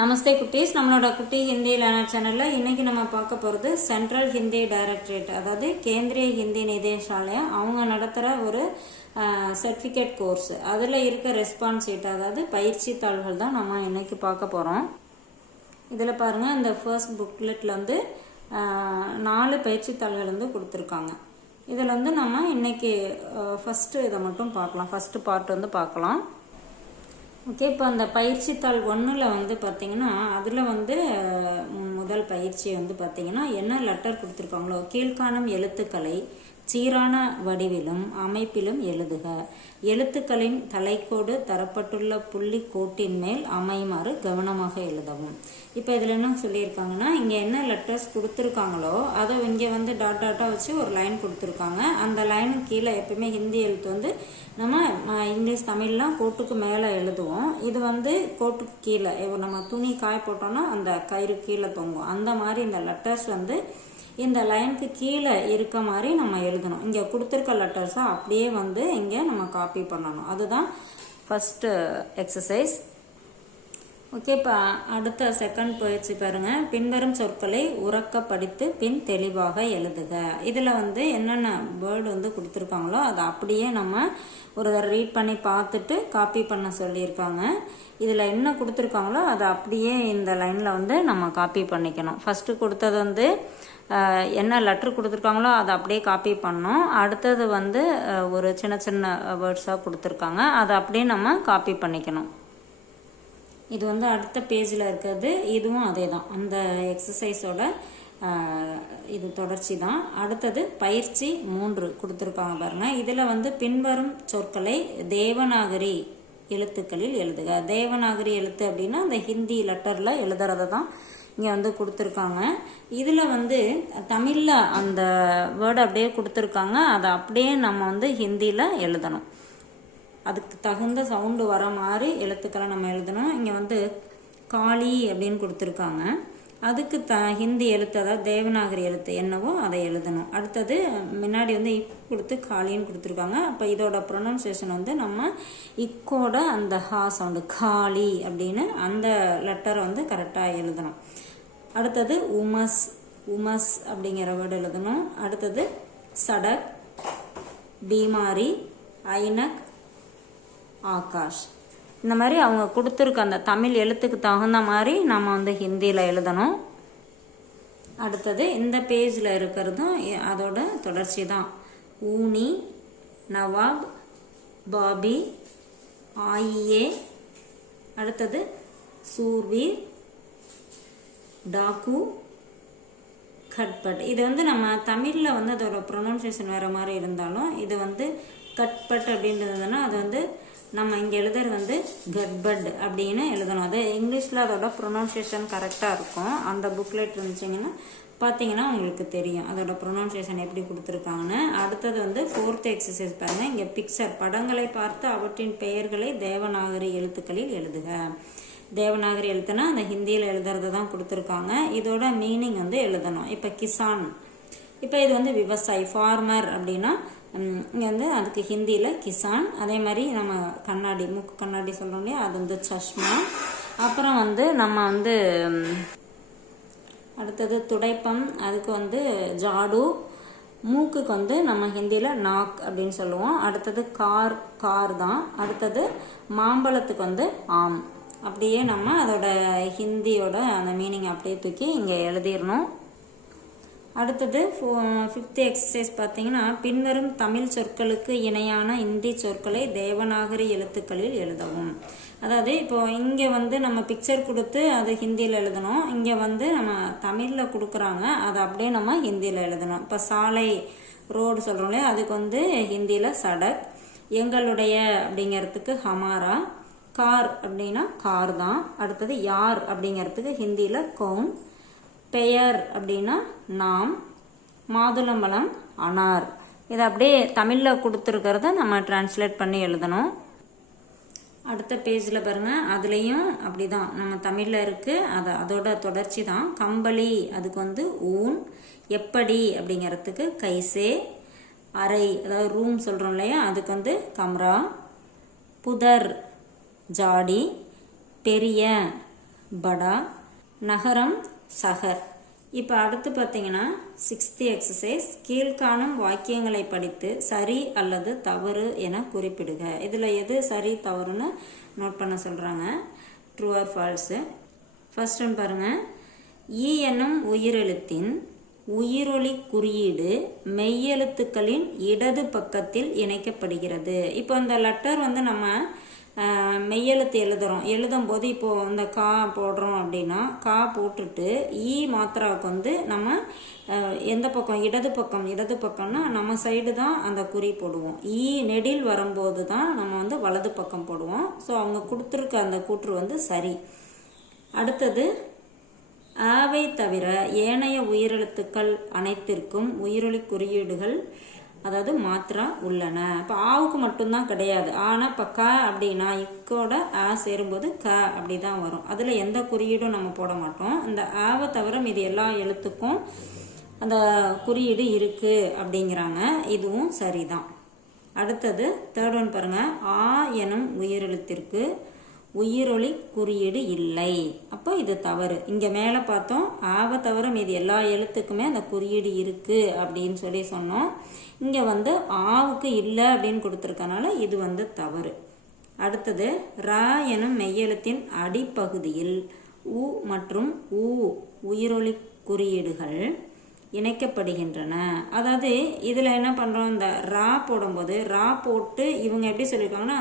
நமஸ்தே குட்டீஸ், நம்மளோட குட்டி ஹிந்தி லேர்னர் சேனலில் இன்றைக்கி நம்ம பார்க்க போகிறது சென்ட்ரல் ஹிந்தி டைரக்டரேட், அதாவது கேந்திரிய ஹிந்தி நிதேஷாலயம் அவங்க நடத்துகிற ஒரு சர்டிஃபிகேட் கோர்ஸ். அதில் இருக்க ரெஸ்பான்ஸ் ஷீட், அதாவது பயிற்சி தாள்கள் தான் நம்ம இன்றைக்கி பார்க்க போகிறோம். இதில் பாருங்கள், இந்த ஃபர்ஸ்ட் புக்லெட்டில் வந்து 4 பயிற்சி தாள்கள் வந்து கொடுத்துருக்காங்க. இதில் வந்து நம்ம இன்றைக்கி ஃபஸ்ட்டு இதை மட்டும் பார்க்கலாம், ஃபஸ்ட்டு பார்ட் வந்து பார்க்கலாம். ஓகே, இப்போ அந்த பயிற்சி தாள் 1ல் வந்து பார்த்தீங்கன்னா, அதில் வந்து முதல் பயிற்சி வந்து பார்த்தீங்கன்னா, என்ன லெட்டர் கொடுத்துருக்காங்களோ, கீழ்காணும் எழுத்துக்களை சீரான வடிவிலும் அமைப்பிலும் எழுதுக. எழுத்துக்களின் தலைக்கோடு தரப்பட்டுள்ள புள்ளி கோட்டின் மேல் அமையுமாறு கவனமாக எழுதவும். இப்போ இதில் என்ன சொல்லியிருக்காங்கன்னா, இங்கே என்ன லெட்டர்ஸ் கொடுத்துருக்காங்களோ அதை இங்கே வந்து டாட் டாட்டாக வச்சு ஒரு லைன் கொடுத்துருக்காங்க. அந்த லைனுக்கு கீழே எப்பயுமே ஹிந்தி எழுத்து வந்து நம்ம இங்கிலீஷ் தமிழ்லாம் கோட்டுக்கு மேலே எழுதுவோம். இது வந்து கோட்டுக்கு கீழே, நம்ம துணி காய போட்டோம்னா அந்த கயிறு கீழே தொங்கும். அந்த மாதிரி இந்த லெட்டர்ஸ் வந்து இந்த லைனுக்கு கீழே இருக்க மாதிரி நம்ம எழுதணும். இங்கே கொடுத்துருக்க லெட்டர்ஸை அப்படியே வந்து இங்கே நம்ம காப்பி பண்ணணும். அதுதான் ஃபஸ்ட்டு எக்ஸசைஸ். ஓகே, இப்போ அடுத்த செகண்ட் பயிற்சி பாருங்கள். பின்வரும் சொற்களை உறக்க படித்து பின் தெளிவாக எழுதுக. இதில் வந்து என்னென்ன வேர்டு வந்து கொடுத்துருக்காங்களோ அதை அப்படியே நம்ம ஒரு ரீட் பண்ணி பார்த்துட்டு காப்பி பண்ண சொல்லியிருக்காங்க. இதில் என்ன கொடுத்துருக்காங்களோ அதை அப்படியே இந்த லைனில் வந்து நம்ம காப்பி பண்ணிக்கணும். ஃபஸ்ட்டு கொடுத்தது வந்து என்ன லெட்ரு கொடுத்துருக்காங்களோ அதை அப்படியே காப்பி பண்ணோம். அடுத்தது வந்து ஒரு சின்ன சின்ன வேர்ட்ஸாக கொடுத்துருக்காங்க, அதை அப்படியே நம்ம காப்பி பண்ணிக்கணும். இது வந்து அடுத்த பேஜில் இருக்கிறது, இதுவும் அதே தான், அந்த எக்ஸசைஸோட இது தொடர்ச்சி தான். அடுத்தது பயிற்சி 3 கொடுத்துருக்காங்க பாருங்கள். இதில் வந்து பின்வரும் சொற்களை தேவநாகரி எழுத்துக்களில் எழுதுக. தேவநாகரி எழுத்து அப்படின்னா அந்த ஹிந்தி லெட்டரில் எழுதுறத தான் இங்கே வந்து கொடுத்துருக்காங்க. இதில் வந்து தமிழில் அந்த வேர்டு அப்படியே கொடுத்துருக்காங்க, அதை அப்படியே நம்ம வந்து ஹிந்தியில் எழுதணும். அதுக்கு தகுந்த சவுண்டு வர மாதிரி எழுத்துக்களை நம்ம எழுதணும். இங்கே வந்து காளி அப்படின்னு கொடுத்துருக்காங்க, அதுக்கு ஹிந்தி எழுத்து, அதாவது தேவநாகரி எழுத்து என்னவோ அதை எழுதணும். அடுத்தது முன்னாடி வந்து கொடுத்து காளின்னு கொடுத்துருக்காங்க. அப்போ இதோட ப்ரொனன்சியேஷன் வந்து நம்ம இக்கோட அந்த ஹா சவுண்டு காளி அப்படின்னு அந்த லெட்டரை வந்து கரெக்டாக எழுதணும். அடுத்தது உமஸ், உமஸ் அப்படிங்கிற வேர்டு எழுதணும். அடுத்தது சடக், பீமாரி, ஐனக், ஆகாஷ். இந்த மாதிரி அவங்க கொடுத்துருக்க அந்த தமிழ் எழுத்துக்கு தகுந்த மாதிரி நம்ம வந்து ஹிந்தியில் எழுதணும். அடுத்தது இந்த பேஜில் இருக்கிறதும் அதோட தொடர்ச்சி தான். ஊனி, நவாப், பாபி, ஆயியே, அடுத்தது சூர்வீர், டாக்கு, கட்பட். இது வந்து நம்ம தமிழில் வந்து அதோட ப்ரொனன்சியேஷன் வேறு மாதிரி இருந்தாலும் இது வந்து கட்பட் அப்படின்றதுன்னா அது வந்து நம்ம இங்கே எழுதுறது வந்து கட்பட் அப்படின்னு எழுதணும். அது இங்கிலீஷில் அதோட ப்ரொனன்சியேஷன் கரெக்டாக இருக்கும். அந்த புக்லெட் இருந்துச்சிங்கன்னா பார்த்தீங்கன்னா உங்களுக்கு தெரியும் அதோட ப்ரொனன்சியேஷன் எப்படி கொடுத்துருக்காங்கன்னு. அடுத்தது வந்து 4th எக்ஸசைஸ் பாருங்கள். இங்கே பிக்சர், படங்களை பார்த்து அவற்றின் பெயர்களை தேவநாகரி எழுத்துக்களில் எழுதுக. தேவநாகரி எழுத்துனா அந்த ஹிந்தியில் எழுதுறது தான் கொடுத்துருக்காங்க. இதோட மீனிங் வந்து எழுதணும். இப்போ கிசான், இப்போ இது வந்து விவசாயி, ஃபார்மர் அப்படின்னா இங்கே வந்து அதுக்கு ஹிந்தியில் கிசான். அதே மாதிரி நம்ம கண்ணாடி, மூக்கு கண்ணாடி சொல்கிறோம் இல்லையா, அது வந்து சஷ்மா. அப்புறம் வந்து நம்ம வந்து அடுத்தது துடைப்பம், அதுக்கு வந்து ஜாடு. மூக்குக்கு வந்து நம்ம ஹிந்தியில் நாக் அப்படின்னு சொல்லுவோம். அடுத்தது கார், கார் தான். அடுத்தது மாம்பழத்துக்கு வந்து ஆம். அப்படியே நம்ம அதோட ஹிந்தியோட அந்த மீனிங் அப்படியே தூக்கி இங்கே எழுதிடணும். அடுத்தது 5th எக்ஸசைஸ் பார்த்தீங்கன்னா, பின்வரும் தமிழ் சொற்களுக்கு இணையான இந்தி சொற்களை தேவநாகரி எழுத்துக்களில் எழுதவும். அதாவது இப்போ இங்கே வந்து நம்ம பிக்சர் கொடுத்து அது ஹிந்தியில் எழுதணும், இங்கே வந்து நம்ம தமிழில் கொடுக்குறாங்க, அதை அப்படியே நம்ம ஹிந்தியில் எழுதணும். இப்போ சாலை, ரோடு சொல்கிறோம் இல்லையா, அதுக்கு வந்து ஹிந்தியில் சடக். எங்களுடைய அப்படிங்கிறதுக்கு ஹமாரா. கார் அப்படின்னா கார் தான். அடுத்தது யார் அப்படிங்கிறதுக்கு ஹிந்தியில் கவுன். பெயர் அப்படின்னா நாம். மாதுளம்பழம் அனார். இதை அப்படியே தமிழில் கொடுத்துருக்கிறத நம்ம டிரான்ஸ்லேட் பண்ணி எழுதணும். அடுத்த பேஜில் பாருங்கள், அதுலேயும் அப்படி தான் நம்ம தமிழில் இருக்குது, அதோட தொடர்ச்சி தான். கம்பளி, அதுக்கு வந்து ஊன். எப்படி அப்படிங்கிறதுக்கு கைசே. அறை, அதாவது ரூம் சொல்கிறோம் இல்லையா, அதுக்கு வந்து கம்ரா. புதர், ஜாடி. பெரிய, படா, நகரம் சஹர். இப்போ அடுத்து பார்த்தீங்கன்னா 6th எக்ஸசைஸ், கீழ்காணும் வாக்கியங்களை படித்து சரி அல்லது தவறு என குறிப்பிடுக. இதில் எது சரி தவறுன்னு நோட் பண்ண சொல்கிறாங்க. True R falls. First one பாருங்கள். ஈ என்னும் உயிரெழுத்தின் உயிரொலி குறியீடு மெய்யெழுத்துக்களின் இடது பக்கத்தில் இணைக்கப்படுகிறது. இப்போ இந்த லெட்டர் வந்து நம்ம மெய்யெழுத்து எழுதும் போது இப்போது இந்த கா போடுறோம் அப்படின்னா கா போட்டுட்டு ஈ மாத்திராவுக்கு வந்து நம்ம எந்த பக்கம், இடது பக்கம்னா நம்ம சைடு தான் அந்த குறி போடுவோம். ஈ நெடில் வரும்போது தான் நம்ம வந்து வலது பக்கம் போடுவோம். ஸோ அவங்க கொடுத்துருக்க அந்த கூற்று வந்து சரி. அடுத்தது, ஆவை தவிர ஏனைய உயிரெழுத்துக்கள் அனைத்திற்கும் உயிரொலி குறியீடுகள் அதாவது மாத்திரா உள்ளன. இப்போ ஆவுக்கு மட்டும்தான் கிடையாது. ஆனால் இப்போ க அப்படின்னா இக்கோட ஆ சேரும்போது க அப்படி தான் வரும். அதில் எந்த குறியீடும் நம்ம போட மாட்டோம். இந்த ஆவை தவிர இது எல்லா எழுத்துக்கும் அந்த குறியீடு இருக்கு அப்படிங்கிறாங்க. இதுவும் சரிதான். அடுத்தது தேர்ட் ஒன் பாருங்க. ஆ எனும் உயிரெழுத்திற்கு உயிரொலி குறியீடு இல்லை. அப்போ இது தவறு. இங்கே மேலே பார்த்தோம், ஆவை தவிர மீது எல்லா எழுத்துக்குமே அந்த குறியீடு இருக்கு அப்படின்னு சொல்லி சொன்னோம். இங்கே வந்து ஆவுக்கு இல்லை அப்படின்னு கொடுத்துருக்கனால இது வந்து தவறு. அடுத்தது, ரா எனும் மெய்யெழுத்தின் அடிப்பகுதியில் உ மற்றும் ஊ உயிரொலி குறியீடுகள் இணைக்கப்படுகின்றன. அதாவது இதில் என்ன பண்ணுறோம், இந்த ரா போடும்போது ரா போட்டு இவங்க எப்படி சொல்லியிருக்காங்கன்னா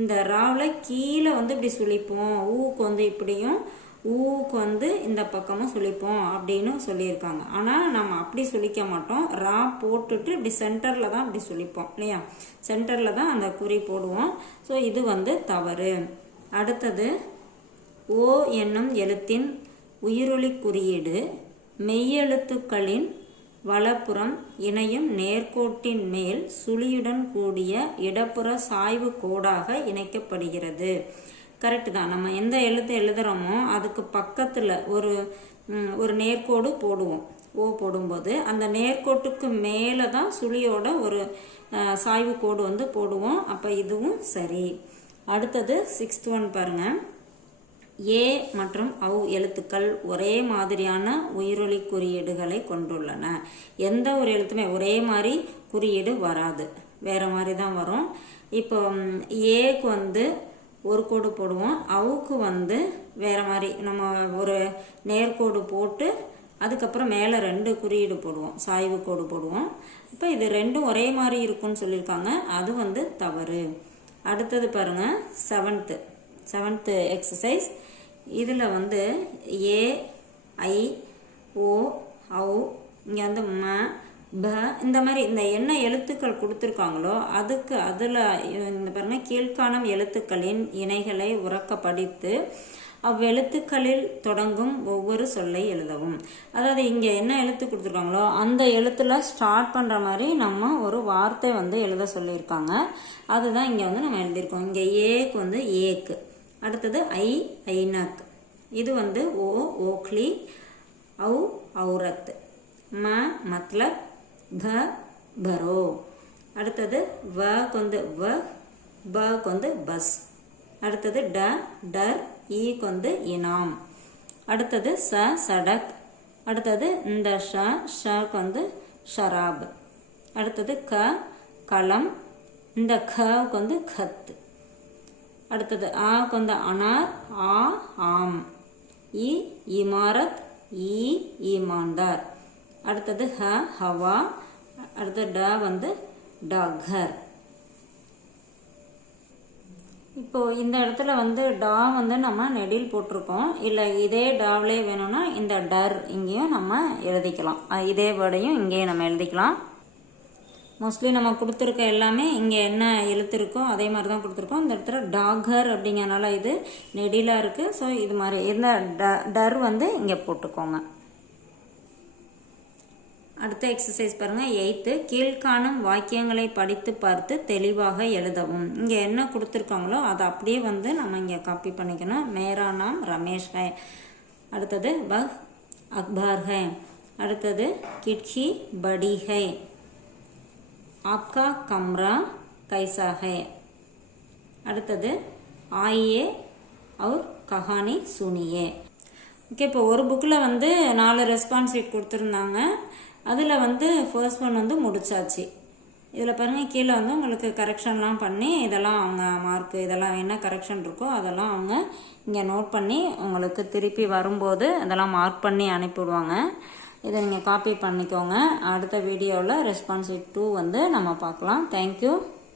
இந்த ராவில் கீழே வந்து இப்படி சுழிப்போம், ஊக்கு வந்து இப்படியும் ஊக்கு வந்து இந்த பக்கமும் சுழிப்போம் அப்படின்னு சொல்லியிருக்காங்க. ஆனால் நம்ம அப்படி சுழிக்க மாட்டோம். ரா போட்டுட்டு இப்படி சென்டரில் தான் இப்படி சுழிப்போம் இல்லையா, சென்டரில் தான் அந்த குறி போடுவோம். ஸோ இது வந்து தவறு. அடுத்தது, ஓ என்னும் எழுத்தின் உயிரொலி குறியீடு மெய்யெழுத்துக்களின் வலப்புறம் இணையும் நேர்கோட்டின் மேல் சுழியுடன் கூடிய இடப்புற சாய்வு கோடாக இணைக்கப்படுகிறது. கரெக்டு தான். நம்ம எந்த எழுத்து எழுதுகிறோமோ அதுக்கு பக்கத்தில் ஒரு நேர்கோடு போடுவோம். ஓ போடும்போது அந்த நேர்கோட்டுக்கு மேலே தான் சுழியோட ஒரு சாய்வு கோடு வந்து போடுவோம். அப்போ இதுவும் சரி. அடுத்தது 6th ஒன் பாருங்க. ஏ மற்றும் ஔ எழுத்துக்கள் ஒரே மாதிரியான உயிரொலி குறியீடுகளை கொண்டுள்ளன. எந்த ஒரு எழுத்துமே ஒரே மாதிரி குறியீடு வராது, வேற மாதிரி தான் வரும். இப்போ ஏக்கு வந்து ஒரு கோடு போடுவோம், ஔக்கு வந்து வேற மாதிரி நம்ம ஒரு நேர்கோடு போட்டு அதுக்கப்புறம் மேலே 2 குறியீடு போடுவோம், சாய்வு கோடு போடுவோம். இப்போ இது ரெண்டும் ஒரே மாதிரி இருக்குன்னு சொல்லியிருக்காங்க. அது வந்து தவறு. அடுத்தது பாருங்க 7th எக்ஸசைஸ். இதில் வந்து ஏ, ஐ, ஓ, ஔ, இங்கே வந்து ம, ப, இந்த மாதிரி இந்த என்ன எழுத்துக்கள் கொடுத்துருக்காங்களோ அதில் இந்த பாருங்க, கீழ்காணும் எழுத்துக்களின் இணைகளை உறக்க படித்து அவ்வெழுத்துக்களில் தொடங்கும் ஒவ்வொரு சொல்லை எழுதவும். அதாவது இங்கே என்ன எழுத்து கொடுத்துருக்காங்களோ அந்த எழுத்துல ஸ்டார்ட் பண்ணுற மாதிரி நம்ம ஒரு வார்த்தை வந்து எழுத சொல்லியிருக்காங்க. அதுதான் இங்கே வந்து நம்ம எழுதியிருக்கோம். இங்கே ஏக்கு வந்து ஏக்கு, அடுத்தது ஐ, ஐனக், இது வந்து ஓ, ஓக்லி, ஔ, ஔரத், ம, மத்லப், ப, பரோ. அடுத்தது வக்கு வந்து வ, பக்கு வந்து பஸ். அடுத்தது ட, டர், ஈக்கு வந்து இனாம். அடுத்தது ச, சடக். அடுத்தது இந்த ஷக்கு வந்து ஷராப். அடுத்தது க, களம். இந்த கவுக்கு வந்து கத். அடுத்தது ஆக்கு வந்து அனார், ஆ, ஆம். இ, இமாரத், ஈ, ஈமான்தார். அடுத்தது ஹ, ஹவா. அடுத்தது ட வந்து டாகர். இப்போ இந்த இடத்துல வந்து டா வந்து நம்ம நெடில் போட்டிருக்கோம். இல்லை இதே டாவிலே வேணும்னா இந்த டர் இங்கேயும் நம்ம எழுதிக்கலாம். இதே வேர்டையும் இங்கேயும் நம்ம எழுதிக்கலாம். மோஸ்ட்லி நம்ம கொடுத்துருக்க எல்லாமே இங்கே என்ன எழுத்து இருக்கோ அதே மாதிரி தான் கொடுத்துருக்கோம். இந்த இடத்துல டாகர் அப்படிங்கிறனால இது நெடிலாக இருக்குது. ஸோ இது மாதிரி இந்த டர் வந்து இங்கே போட்டுக்கோங்க. அடுத்த எக்ஸசைஸ் பாருங்கள் 8th. கீழ்காணும் வாக்கியங்களை படித்து பார்த்து தெளிவாக எழுதவும். இங்கே என்ன கொடுத்துருக்காங்களோ அதை அப்படியே வந்து நம்ம இங்கே காப்பி பண்ணிக்கணும். மேரா நாம் ரமேஷ் ஹை. அடுத்தது பஹ் அக்பார் ஹை. அடுத்தது கிட்கி படி ஹை. आपका कमरा कैसा है. அடுத்தது आइए और கஹானி சுனியே. ஓகே, இப்போ ஒரு புக்கில் வந்து 4 ரெஸ்பான்ஸ் ஷீட் கொடுத்துருந்தாங்க. அதில் வந்து ஃபர்ஸ்ட் ஒன் வந்து முடிச்சாச்சு. இதில் பாருங்கள், கீழே வந்து உங்களுக்கு கரெக்ஷன்லாம் பண்ணி இதெல்லாம் அவங்க மார்க்கு இதெல்லாம் என்ன கரெக்ஷன் இருக்கோ அதெல்லாம் அவங்க இங்கே நோட் பண்ணி உங்களுக்கு திருப்பி வரும்போது அதெல்லாம் மார்க் பண்ணி அனுப்பிவிடுவாங்க. இதை நீங்கள் காப்பி பண்ணிக்கோங்க. அடுத்த வீடியோவில் ரெஸ்பான்ஸ் ஷீட் 2 வந்து நம்ம பார்க்கலாம். தேங்க்யூ.